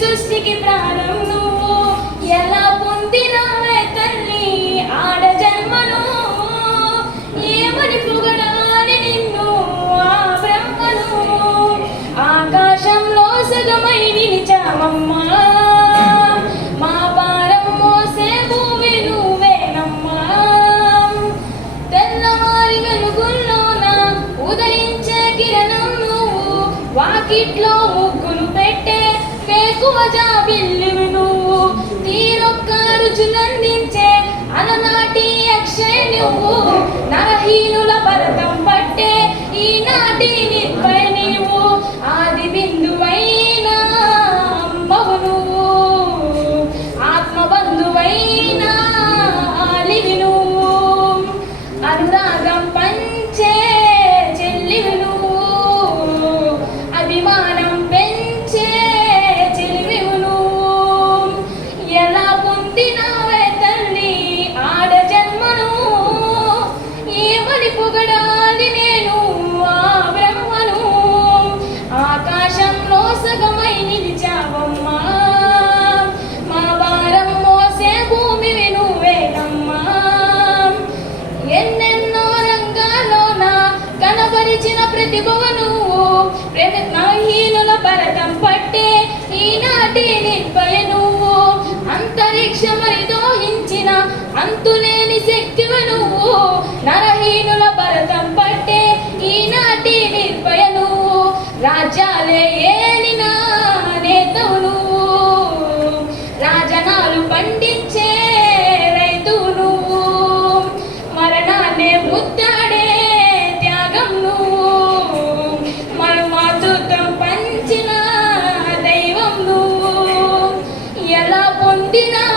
సృష్టికి ప్రాణం నువ్వు ఎలా పొందినావే తల్లి? ఆడ జన్మను ఏమని పొగడాలి నిన్ను? ఆ బ్రహ్మను ఆకాశంలో సగమై నిలిచామమ్మా మా భారం మోసే భూమి నువ్వేనమ్మా. తెల్లవారి వెలుగుల్లోన ఉదయించే కిరణం నువ్వు వాకిట్లో ముగ్గులు పెట్టే వేకువ జాబిల్లివి నువ్వు తీరొక్క రుచులందించే అలనాటి అక్షయ నువ్వు నరహీనుల పరతం పట్టే ఈనాటి నిర్భయ ఆకాశంలో నిలిచావమ్మా మా భారం మోసే భూమి నువ్వేనమ్మా ఎన్నెన్నో రంగాల్లోన కనబరిచిన ప్రతిభను ప్రతిహీనుల భరతం పట్టే ఈనాటి నిర్భయ ¡Dina!